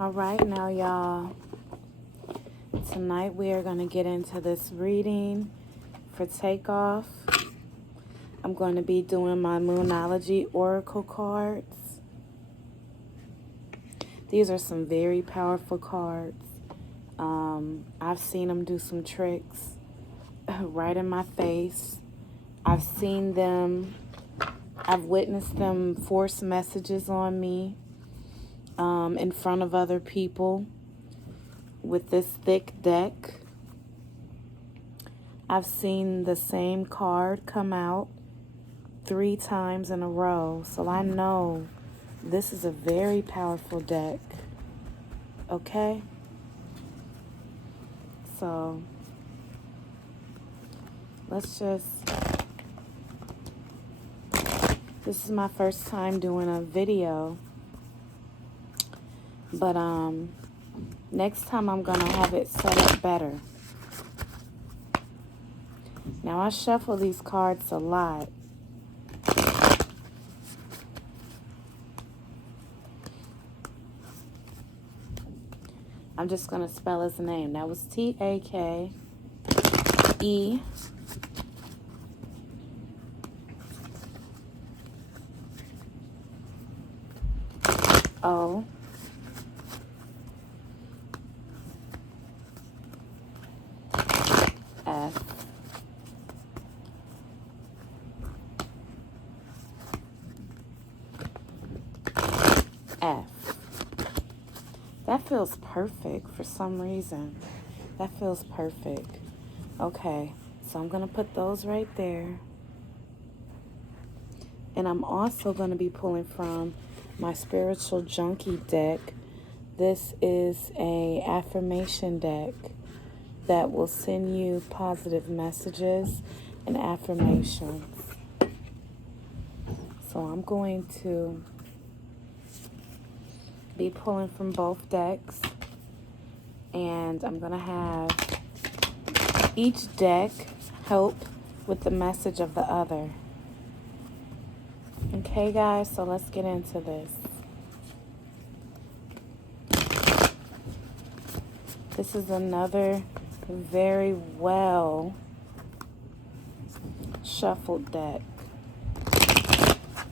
All right, now y'all, tonight we are going to get into this reading for Takeoff. I'm going to be doing my Moonology Oracle cards. These are some very powerful cards. I've seen them do some tricks right in my face. I've seen them, I've witnessed them force messages on me in front of other people with this thick deck. I've seen the same card come out 3 times in a row, so I know this is a very powerful deck. Okay? So let's just, this is my first time doing a video, but next time I'm gonna have it set up better. Now I shuffle these cards a lot. I'm just gonna spell his name. That was Takeoff. F. That feels perfect for some reason. That feels perfect. Okay, so I'm going to put those right there. And I'm also going to be pulling from my Spiritual Junkie deck. This is a affirmation deck that will send you positive messages and affirmations. So I'm going to be pulling from both decks, and I'm going to have each deck help with the message of the other. Okay, guys, so let's get into this. This is another very well shuffled deck.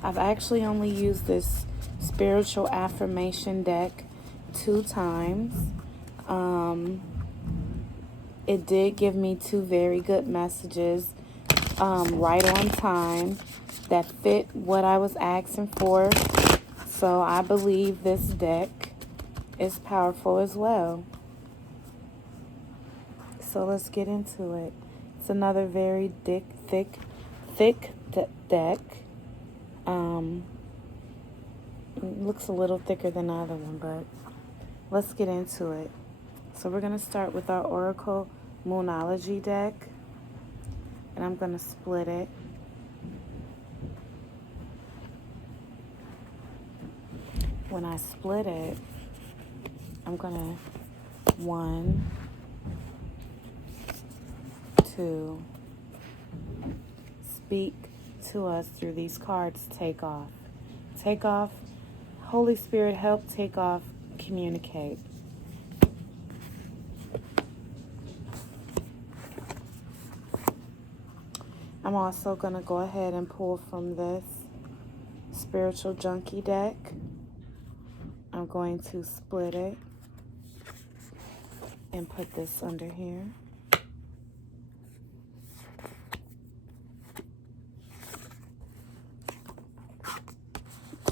I've actually only used this spiritual affirmation deck 2 times. It did give me 2 very good messages right on time that fit what I was asking for. So I believe this deck is powerful as well. So let's get into it. It's another very thick deck. It looks a little thicker than the other one, but let's get into it. So we're going to start with our Oracle Moonology deck, and I'm going to split it. When I split it, I'm going to 1, 2, speak to us through these cards. Takeoff. Takeoff. Holy Spirit, help Takeoff communicate. I'm also going to go ahead and pull from this Spiritual Junkie deck. I'm going to split it and put this under here.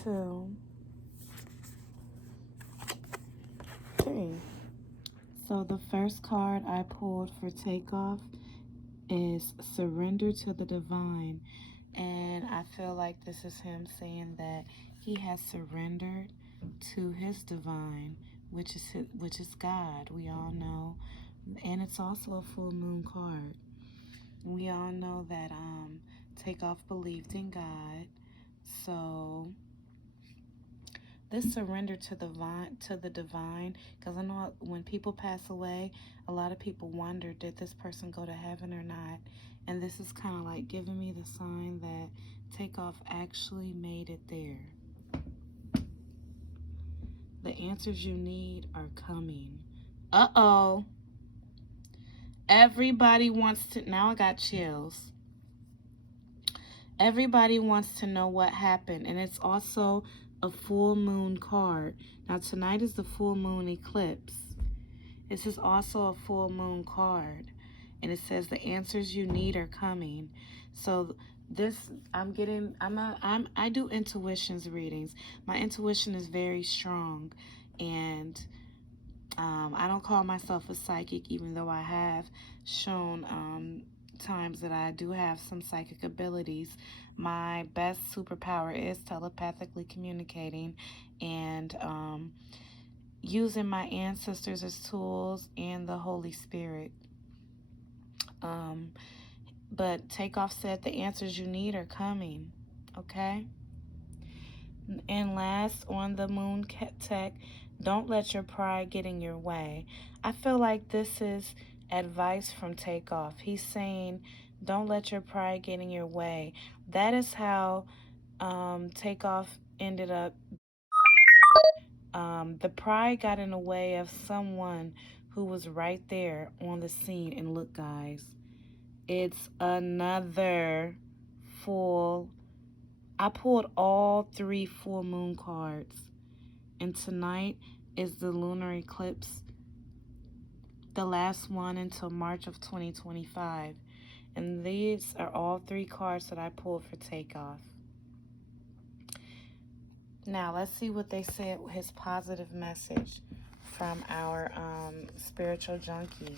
Two, 3. So the first card I pulled for Takeoff is Surrender to the Divine. And I feel like this is him saying that he has surrendered to his divine, which is God. We all know. And it's also a full moon card. We all know that Takeoff believed in God. So this surrender to the divine, because I know when people pass away, a lot of people wonder, did this person go to heaven or not? And this is kind of like giving me the sign that Takeoff actually made it there. The the answers you need are coming. Uh-oh. Everybody wants to, now I got chills. Everybody wants to know what happened, and it's also a full moon card. Now tonight is the full moon eclipse. This is also a full moon card, and it says the answers you need are coming. So this, I do intuitions readings. My intuition is very strong, and I don't call myself a psychic, even though I have shown times that I do have some psychic abilities. My best superpower is telepathically communicating and using my ancestors as tools and the Holy Spirit. But Takeoff said the answers you need are coming, okay? And last, on the moon tech, don't let your pride get in your way. I feel like this is advice from Takeoff. He's saying, don't let your pride get in your way. That is how Takeoff ended up. The pride got in the way of someone who was right there on the scene. And look, guys, it's another full. I pulled all 3 full moon cards. And tonight is the lunar eclipse, the last one until March of 2025. And these are all 3 cards that I pulled for Takeoff. Now, let's see what they said, his positive message from our spiritual junkie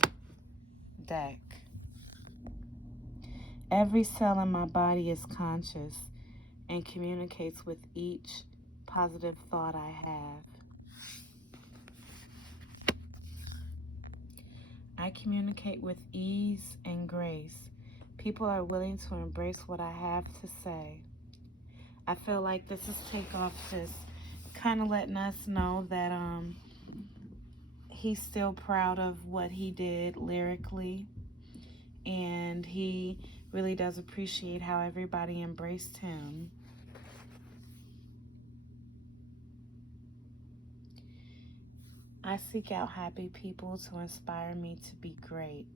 deck. Every cell in my body is conscious and communicates with each positive thought I have. I communicate with ease and grace. People are willing to embrace what I have to say. I feel like this is Takeoff just kind of letting us know that he's still proud of what he did lyrically, and he really does appreciate how everybody embraced him. I seek out happy people to inspire me to be great.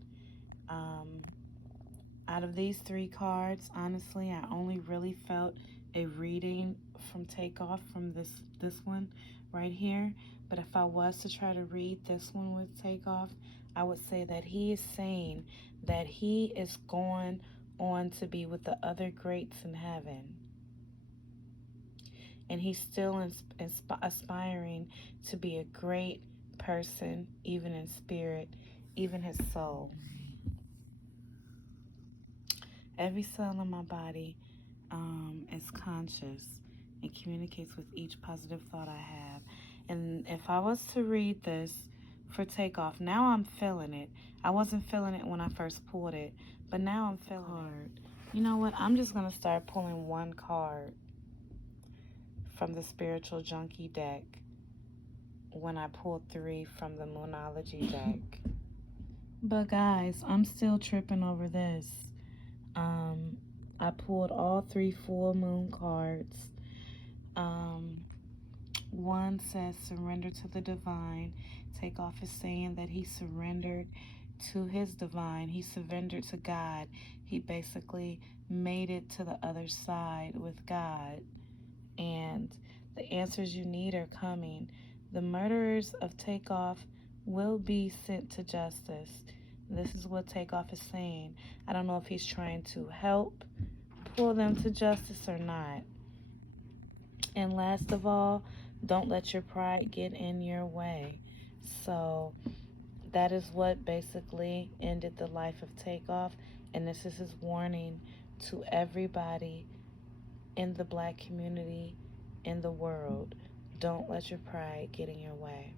Out of these 3 cards, honestly, I only really felt a reading from Takeoff from this one right here. But if I was to try to read this one with Takeoff, I would say that he is saying that he is going on to be with the other greats in heaven. And he's still aspiring to be a great person, even in spirit, even his soul. Every cell in my body is conscious and communicates with each positive thought I have. And if I was to read this for Takeoff, now I'm feeling it. I wasn't feeling it when I first pulled it, but now I'm feeling it. You know what? I'm just going to start pulling 1 card from the Spiritual Junkie deck when I pulled 3 from the Moonology deck. But guys, I'm still tripping over this. I pulled all 3 full moon cards. One says surrender to the divine. Takeoff is saying that he surrendered to his divine. He surrendered to God. He basically made it to the other side with God. And the answers you need are coming. The murderers of Takeoff will be sent to justice. This is what Takeoff is saying. I don't know if he's trying to help pull them to justice or not. And last of all, don't let your pride get in your way. So that is what basically ended the life of Takeoff. And this is his warning to everybody in the Black community, in the world. Don't let your pride get in your way.